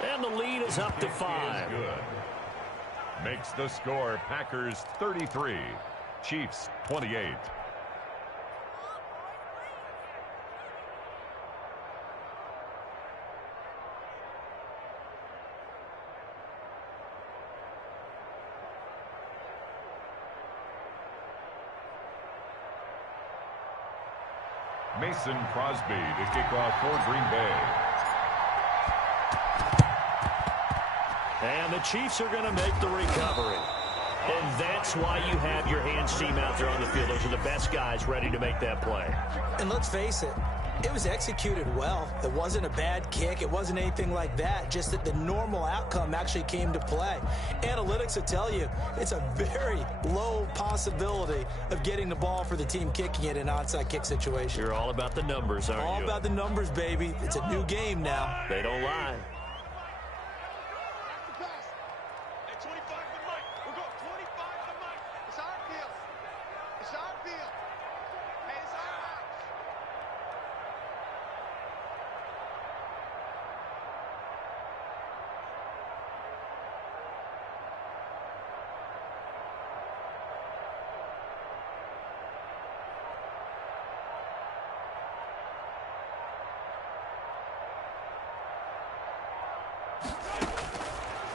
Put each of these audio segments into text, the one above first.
And the lead is up to 5. Good. Makes the score Packers 33, Chiefs 28. Mason Crosby to kick off for Green Bay. And the Chiefs are going to make the recovery. And that's why you have your hands team out there on the field. Those are the best guys ready to make that play. And let's face it, it was executed well. It wasn't a bad kick. It wasn't anything like that. Just that the normal outcome actually came to play. Analytics will tell you it's a very low possibility of getting the ball for the team kicking it in an onside kick situation. You're all about the numbers, aren't you? All about the numbers, baby. It's a new game now. They don't lie.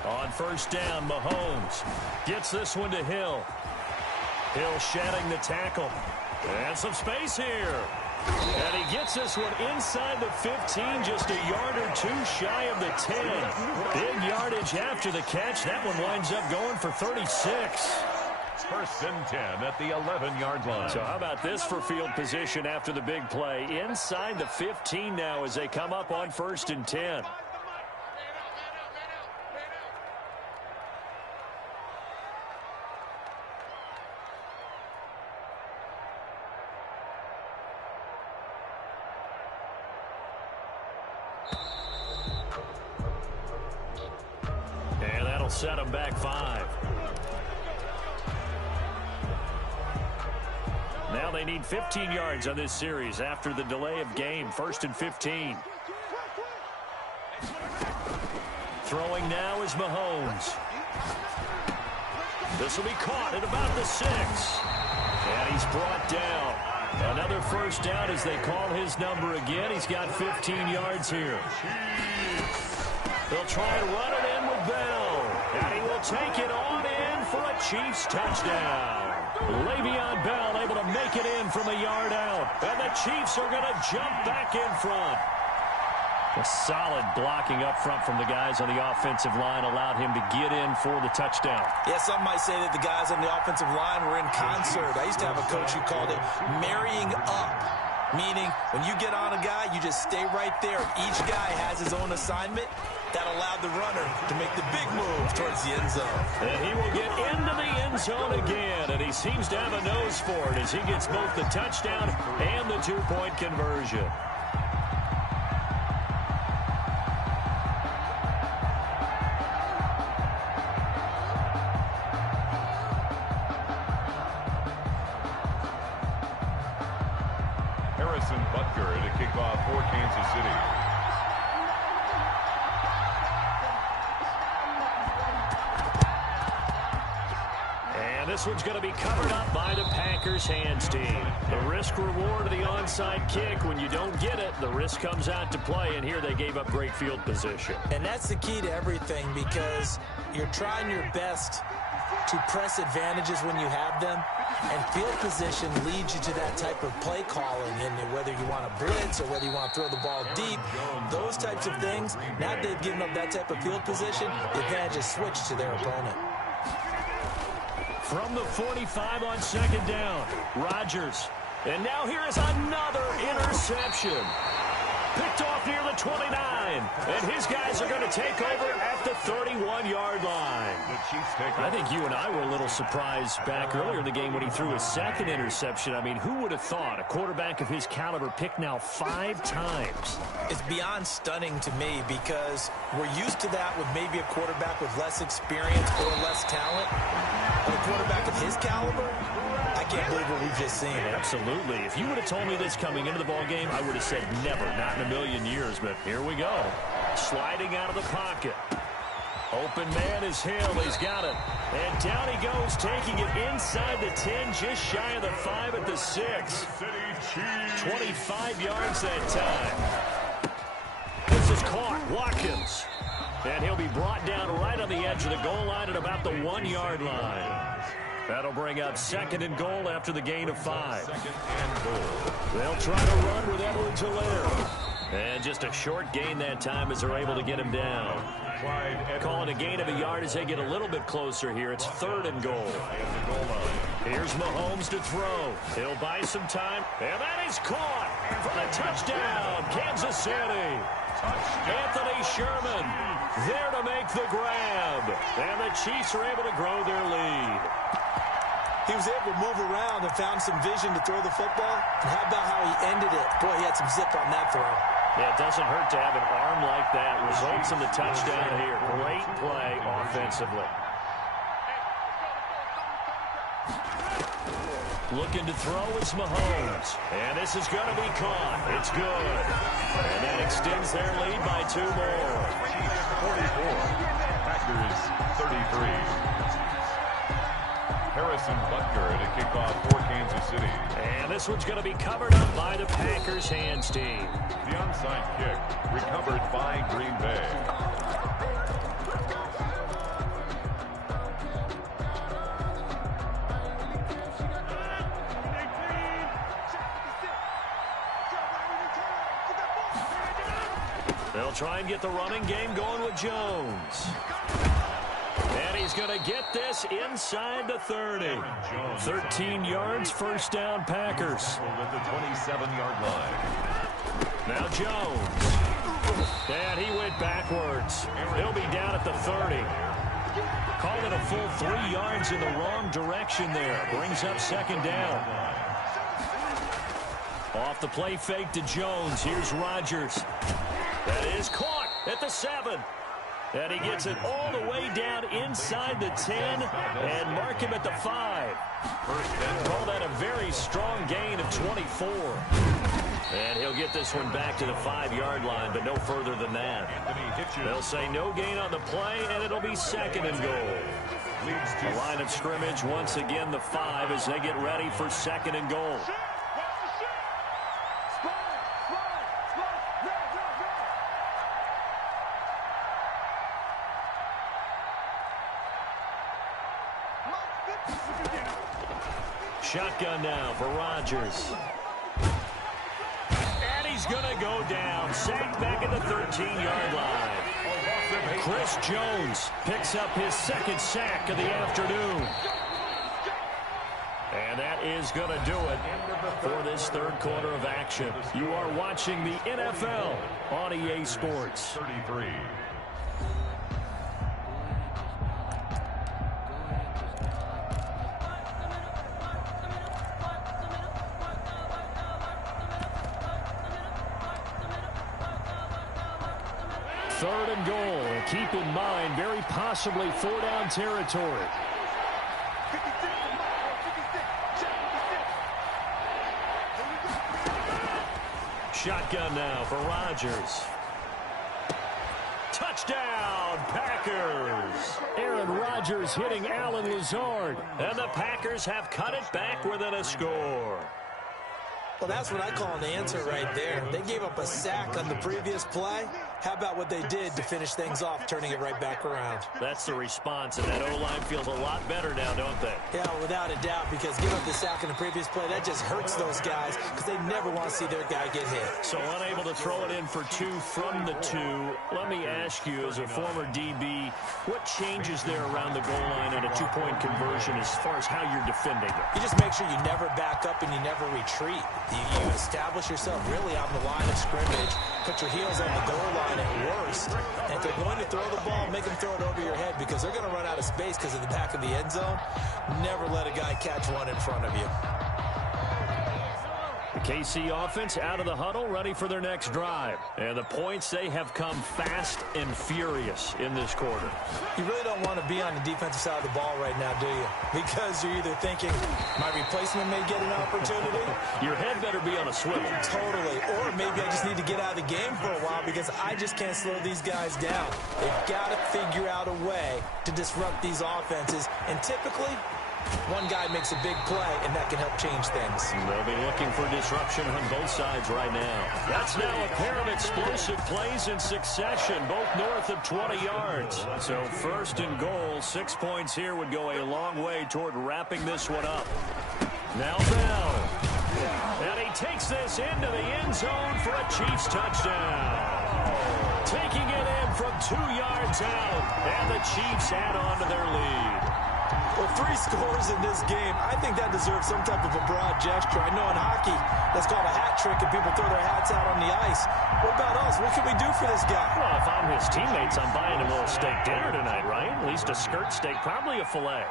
On first down, Mahomes gets this one to Hill. Hill shedding the tackle. And some space here. And he gets this one inside the 15, just a yard or two shy of the 10. Big yardage after the catch. That one winds up going for 36. First and 10 at the 11-yard line. So how about this for field position after the big play? Inside the 15 now as they come up on first and 10. Set them back 5. Now they need 15 yards on this series after the delay of game. First and 15. Throwing now is Mahomes. This will be caught at about the 6. And he's brought down. Another first down as they call his number again. He's got 15 yards here. They'll try and run it in with Bell. And he will take it on in for a Chiefs touchdown. Le'Veon Bell able to make it in from a yard out. And the Chiefs are going to jump back in front. A solid blocking up front from the guys on the offensive line allowed him to get in for the touchdown. Yeah, some might say that the guys on the offensive line were in concert. I used to have a coach who called it marrying up. Meaning, when you get on a guy, you just stay right there. Each guy has his own assignment. That allowed the runner to make the big move towards the end zone. And he will get into the end zone again. And he seems to have a nose for it as he gets both the touchdown and the two-point conversion. Harrison Butker to kick off for Kansas City. This one's going to be covered up by the Packers hands team. The risk-reward of the onside kick. When you don't get it, the risk comes out to play, and here they gave up great field position. And that's the key to everything because you're trying your best to press advantages when you have them, and field position leads you to that type of play calling, and whether you want to blitz or whether you want to throw the ball deep, those types of things. Now they've given up that type of field position, the advantage is switched to their opponent. From the 45 on second down, Rodgers. And now here is another interception. Picked off near the 29. And his guys are going to take over at the 31-yard line. I think you and I were a little surprised back earlier in the game when he threw his second interception. I mean, who would have thought a quarterback of his caliber picked now 5 times? It's beyond stunning to me because we're used to that with maybe a quarterback with less experience or less talent. But a quarterback of his caliber, I can't believe what we've just seen. Absolutely. If you would have told me this coming into the ball game, I would have said never, not in a million years. But here we go. Sliding out of the pocket. Open man is Hill. He's got it. And down he goes, taking it inside the 10, just shy of the 5 at the 6. 25 yards that time. This is caught. Watkins. And he'll be brought down right on the edge of the goal line at about the 1-yard line. That'll bring up 2nd and goal after the gain of 5. They'll try to run with Edwards-Helaire. And just a short gain that time as they're able to get him down. Calling a gain of a yard as they get a little bit closer here. It's 3rd and goal. Here's Mahomes to throw. He'll buy some time. And that is caught for the touchdown. Kansas City. Anthony Sherman there to make the grab. And the Chiefs are able to grow their lead. He was able to move around and found some vision to throw the football. And how about how he ended it? Boy, he had some zip on that throw. Yeah, it doesn't hurt to have an arm like that. Results in the touchdown here. Great play offensively. Looking to throw is Mahomes. And this is going to be caught. It's good. And that extends their lead by 2 more. 44. Packers 33. Harrison Butker to kick off for Kansas City. And this one's going to be covered up by the Packers hands team. The onside kick recovered by Green Bay. They'll try and get the running game going with Jones. And he's going to get this inside the 30. 13 yards, first down, Packers. At the 27-yard line. Now Jones. And he went backwards. He'll be down at the 30. Call it a full 3 yards in the wrong direction there. Brings up 2nd down. Off the play fake to Jones. Here's Rodgers. That is caught at the 7. And he gets it all the way down inside the 10 and mark him at the 5. Call that a very strong gain of 24. And he'll get this one back to the 5-yard line, but no further than that. They'll say no gain on the play, and it'll be 2nd and goal. The line of scrimmage, once again, the 5 as they get ready for 2nd and goal. Shotgun now for Rodgers. And he's going to go down. Sacked back at the 13-yard line. Chris Jones picks up his 2nd sack of the afternoon. And that is going to do it for this 3rd quarter of action. You are watching the NFL on EA Sports. 33. Third and goal. Keep in mind, very possibly 4-down territory. Shotgun now for Rodgers. Touchdown, Packers. Aaron Rodgers hitting Allen Lazard. And the Packers have cut it back within a score. Well, that's what I call an answer right there. They gave up a sack on the previous play. How about what they did to finish things off, turning it right back around? That's the response, and that O-line feels a lot better now, don't they? Yeah, without a doubt, because give up the sack in the previous play, that just hurts those guys because they never want to see their guy get hit. So unable to throw it in for 2 from the 2. Let me ask you, as a former DB, what changes there around the goal line on a 2-point conversion as far as how you're defending it? You just make sure you never back up and you never retreat. You establish yourself really on the line of scrimmage, put your heels on the goal line at worst, and if they're going to throw the ball, make them throw it over your head because they're going to run out of space because of the back of the end zone. Never let a guy catch one in front of you. KC offense out of the huddle, ready for their next drive. And the points, they have come fast and furious in this quarter. You really don't want to be on the defensive side of the ball right now, do you? Because you're either thinking, my replacement may get an opportunity. Your head better be on a swivel. Totally. Or maybe I just need to get out of the game for a while because I just can't slow these guys down. They've got to figure out a way to disrupt these offenses. And typically, one guy makes a big play, and that can help change things. They'll be looking for disruption on both sides right now. That's now a pair of explosive plays in succession, both north of 20 yards. So first and goal, 6 points here would go a long way toward wrapping this one up. Now Bell. And he takes this into the end zone for a Chiefs touchdown. Taking it in from 2 yards out, and the Chiefs add on to their lead. Well, 3 scores in this game, I think that deserves some type of a broad gesture. I know in hockey, that's called a hat trick, and people throw their hats out on the ice. What about us? What can we do for this guy? Well, if I'm his teammates, I'm buying him a little steak dinner tonight, right? At least a skirt steak, probably a filet.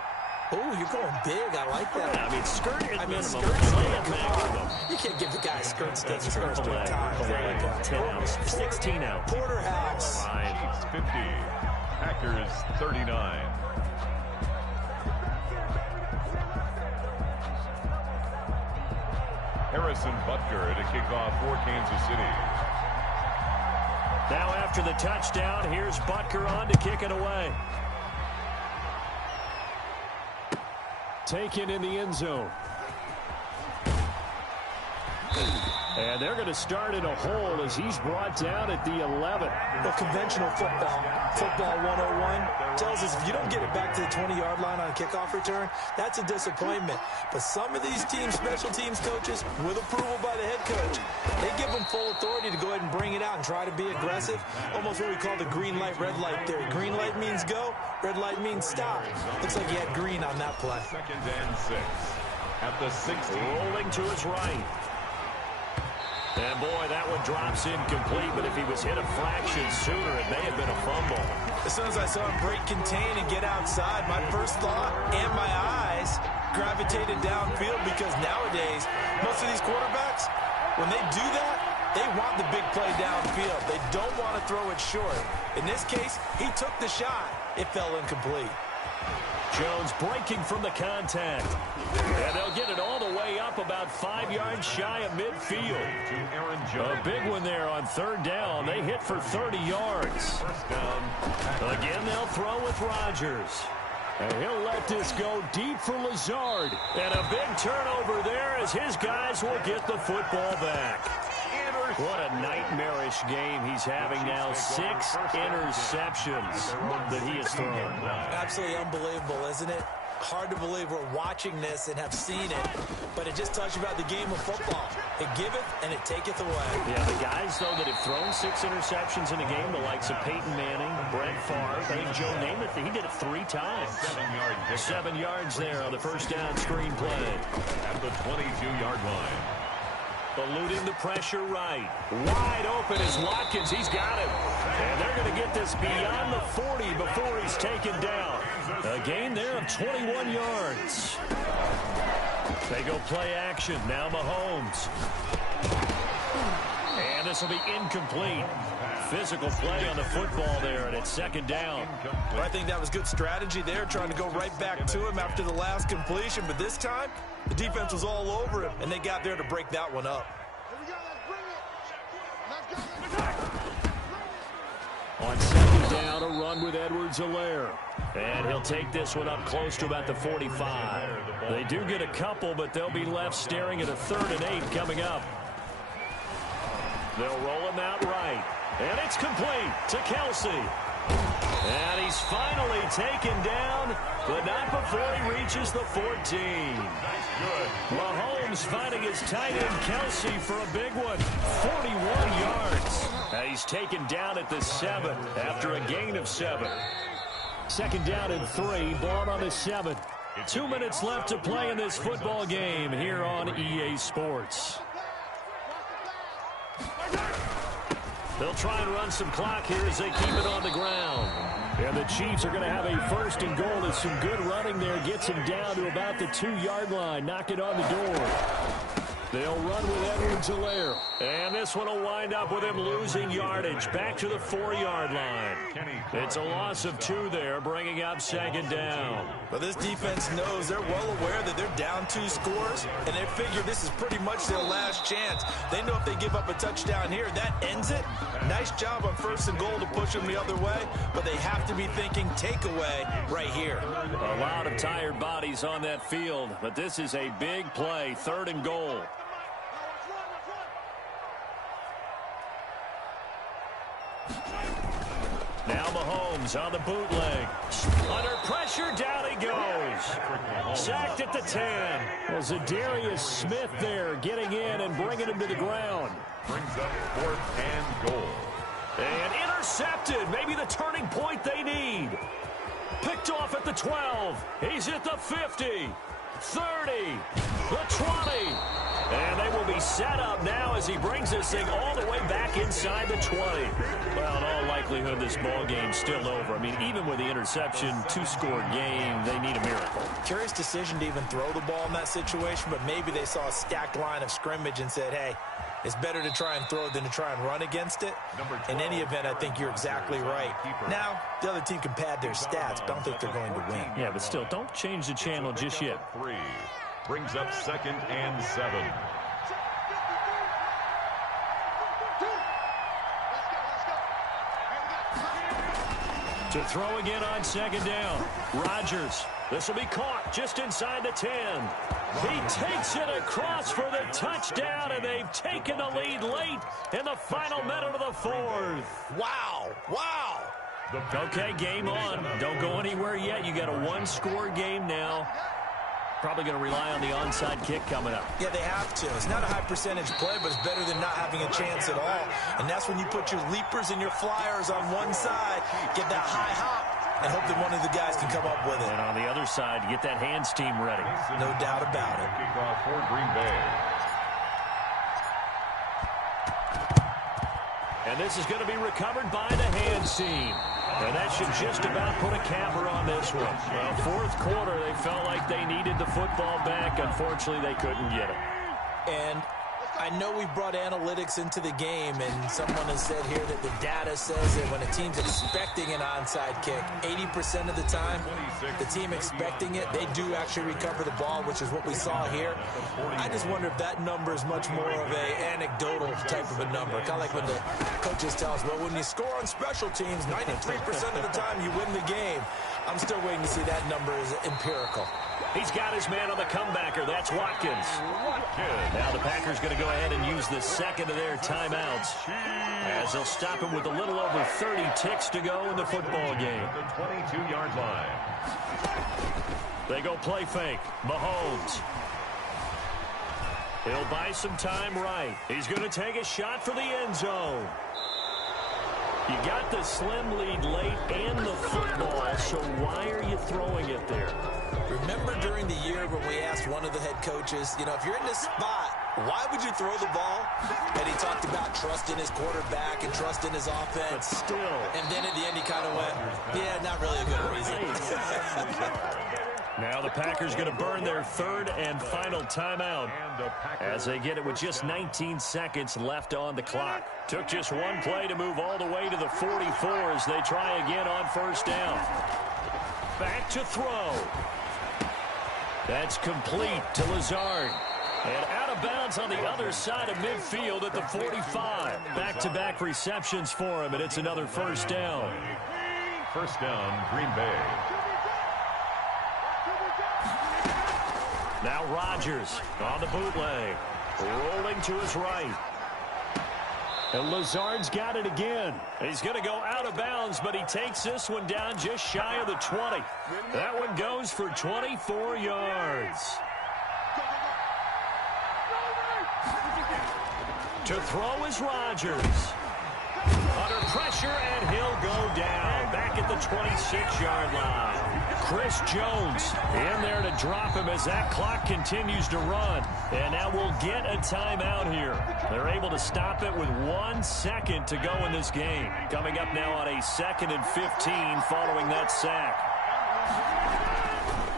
Oh, you're going big. I like that. Yeah, I mean, skirt at minimum. Skirt steak, come on. You can't give the guy a skirt steak. Skirt steak time. There you go. 10 ounce, 16 ounce. Porterhouse. Chiefs 50, Packers 39. Harrison Butker to kick off for Kansas City. Now after the touchdown, here's Butker on to kick it away. Taken in the end zone. And they're going to start in a hole as he's brought down at the 11. Well, conventional football 101 tells us if you don't get it back to the 20-yard line on a kickoff return, that's a disappointment. But some of these teams, special teams coaches, with approval by the head coach, they give them full authority to go ahead and bring it out and try to be aggressive. Almost what we call the green light, red light theory. Green light means go, red light means stop. Looks like he had green on that play. 2nd and 6 at the 16. Rolling to his right. And boy, that one drops incomplete, but if he was hit a fraction sooner, it may have been a fumble. As soon as I saw him break contain and get outside, my first thought and my eyes gravitated downfield because nowadays, most of these quarterbacks, when they do that, they want the big play downfield. They don't want to throw it short. In this case, he took the shot. It fell incomplete. Jones breaking from the contact. And they'll get it all the way up about 5 yards shy of midfield. To Aaron Jones. A big one there on 3rd down. They hit for 30 yards. 1st down. Again, they'll throw with Rodgers. And he'll let this go deep for Lazard. And a big turnover there as his guys will get the football back. What a nightmarish game he's having now. 6 interceptions that he has thrown. Absolutely unbelievable, isn't it? Hard to believe we're watching this and have seen it, but it just tells you about the game of football. It giveth and it taketh away. Yeah, the guys, though, that have thrown 6 interceptions in a game, the likes of Peyton Manning, Brett Favre, I think Joe Namath, he did it 3 times. 7 yards there on the first down screen play. At the 22-yard line. Eluding the pressure right. Wide open is Watkins. He's got him. And they're going to get this beyond the 40 before he's taken down. A gain there of 21 yards. They go play action. Now Mahomes. And this will be incomplete. Physical play on the football there, and it's 2nd down. Well, I think that was good strategy there, trying to go right back to him after the last completion. But this time, the defense was all over him, and they got there to break that one up. On 2nd down, a run with Edwards-Helaire. And he'll take this one up close to about the 45. They do get a couple, but they'll be left staring at a 3rd and 8 coming up. They'll roll him out right. And it's complete to Kelsey. And he's finally taken down, but not before he reaches the 14. Mahomes finding his tight end Kelsey for a big one. 41 yards. And he's taken down at the 7 after a gain of 7. 2nd down and 3, ball on the 7. 2 minutes left to play in this football game here on EA Sports. They'll try and run some clock here as they keep it on the ground. And the Chiefs are going to have a 1st and goal. There's some good running there. Gets him down to about the 2-yard line. Knock it on the door. They'll run with Edwards-Helaire. And this one will wind up with him losing yardage back to the 4-yard line. It's a loss of 2 there, bringing up second down. Well, this defense knows they're well aware that they're down 2 scores, and they figure this is pretty much their last chance. They know if they give up a touchdown here, that ends it. Nice job on 1st and goal to push them the other way, but they have to be thinking takeaway right here. A lot of tired bodies on that field, but this is a big play, 3rd and goal. Now Mahomes on the bootleg. Under pressure, down he goes. Sacked at the 10. Well, Zadarius Smith there getting in and bringing him to the ground. Brings up 4th and goal. And intercepted. Maybe the turning point they need. Picked off at the 12. He's at the 50. 30. The 20. And they will be set up now as he brings this thing all the way back inside the 20. Well, in all likelihood, this ball game's still over. I mean, even with the interception, 2-score game, they need a miracle. Curious decision to even throw the ball in that situation, but maybe they saw a stacked line of scrimmage and said, hey, it's better to try and throw than to try and run against it. In any event, I think you're exactly right. Now, the other team can pad their stats, but I don't think they're going to win. Yeah, but still, don't change the channel just yet. 3. Brings up 2nd and 7. To throw again on 2nd down. Rodgers. This will be caught just inside the 10. He takes it across for the touchdown, and they've taken the lead late in the final minute of the 4th. Wow. Wow. Okay, game on. Don't go anywhere yet. You got a 1-score game now. Probably going to rely on the onside kick coming up. Yeah, they have to. It's not a high percentage play, but it's better than not having a chance at all. And that's when you put your leapers and your flyers on one side, get that high hop, and hope that one of the guys can come up with it. And on the other side, get that hands team ready. No doubt about it. Kickoff for Green Bay. And this is going to be recovered by the hands team. And that should just about put a capper on this one. Well, 4th quarter, they felt like they needed the football back. Unfortunately, they couldn't get it. And I know we brought analytics into the game, and someone has said here that the data says that when a team's expecting an onside kick, 80% of the time, the team expecting it, they do actually recover the ball, which is what we saw here. I just wonder if that number is much more of a anecdotal type of a number. Kind of like when the coaches tell us, well, when you score on special teams, 93% of the time you win the game. I'm still waiting to see that number is empirical. He's got his man on the comebacker. That's Watkins. Now the Packers going to go ahead and use the 2nd of their timeouts as they'll stop him with a little over 30 ticks to go in the football game. The 22-yard line. They go play fake. Mahomes. He'll buy some time right. He's going to take a shot for the end zone. You got the slim lead late and the football, so why are you throwing it there? Remember during the year when we asked one of the head coaches, you know, if you're in this spot, why would you throw the ball? And he talked about trust in his quarterback and trust in his offense. But still. And then at the end he kind of went, yeah, not really a good reason. Now the Packers going to burn their 3rd and final timeout as they get it with just 19 seconds left on the clock. Took just one play to move all the way to the 44 as they try again on 1st down. Back to throw. That's complete to Lazard. And out of bounds on the other side of midfield at the 45. Back-to-back receptions for him, and it's another 1st down. 1st down, Green Bay. Now Rodgers on the bootleg. Rolling to his right. And Lazard's got it again. He's going to go out of bounds, but he takes this one down just shy of the 20. That one goes for 24 yards. To throw is Rodgers. Under pressure, and he'll go down. Back at the 26-yard line. Chris Jones in there to drop him as that clock continues to run. And now we'll get a timeout here. They're able to stop it with 1 second to go in this game. Coming up now on a 2nd and 15 following that sack.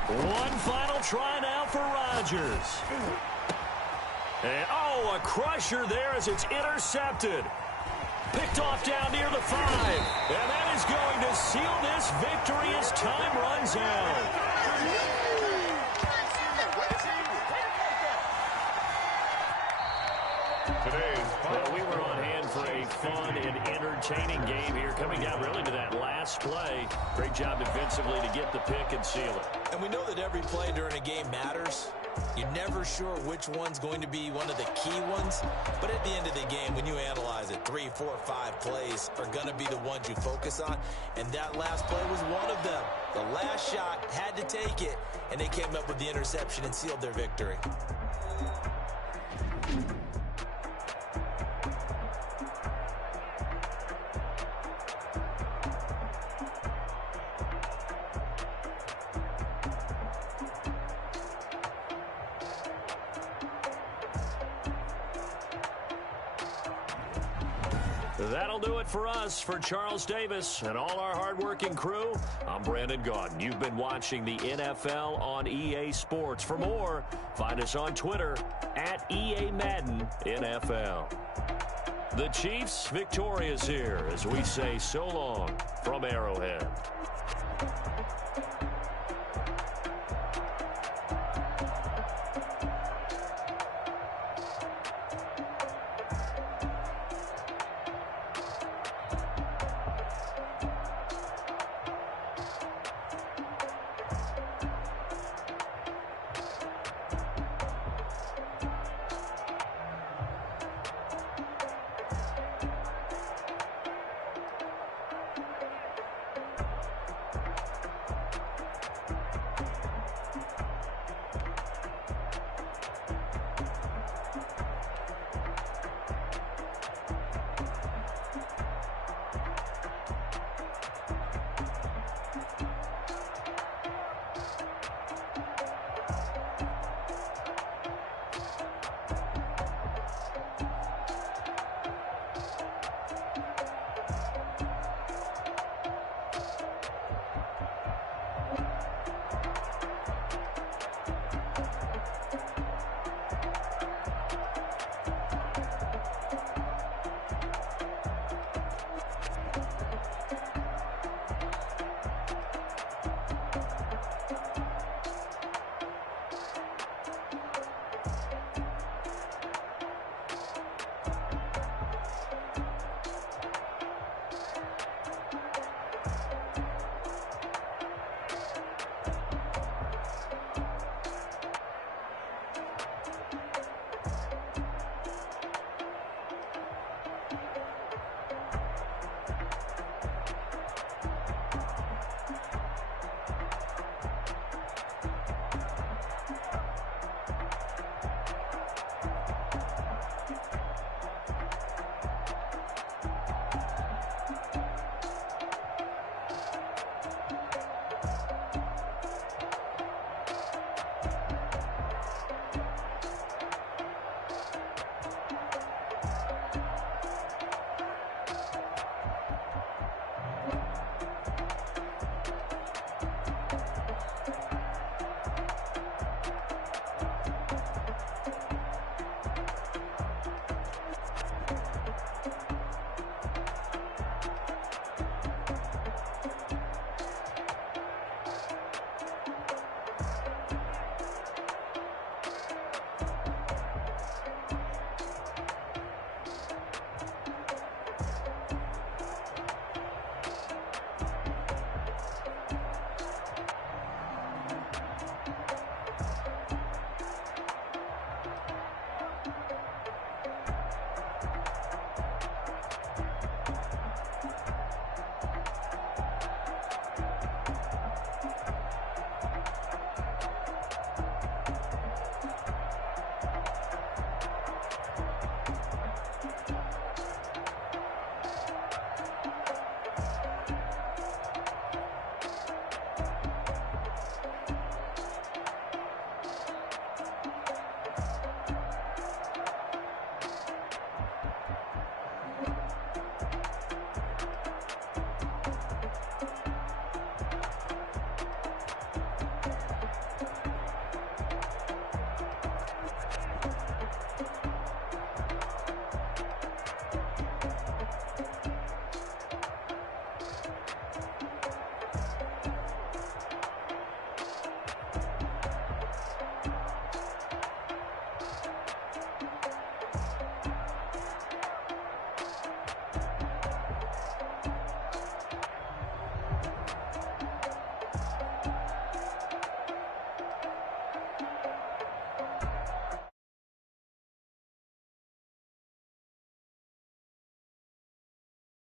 One final try now for Rodgers. And, oh, a crusher there as it's intercepted. Picked off down near the 5. And that is going to seal this victory as time runs out. Well, we were on hand for a fun and entertaining game here, coming down really to that last play. Great job defensively to get the pick and seal it. And we know that every play during a game matters. You're never sure which one's going to be one of the key ones. But at the end of the game, when you analyze it, 3, 4, 5 plays are going to be the ones you focus on. And that last play was one of them. The last shot had to take it, and they came up with the interception and sealed their victory. That'll do it for us. For Charles Davis and all our hardworking crew, I'm Brandon Gaudin. You've been watching the NFL on EA Sports. For more, find us on Twitter at EA Madden NFL. The Chiefs victorious here as we say so long from Arrowhead.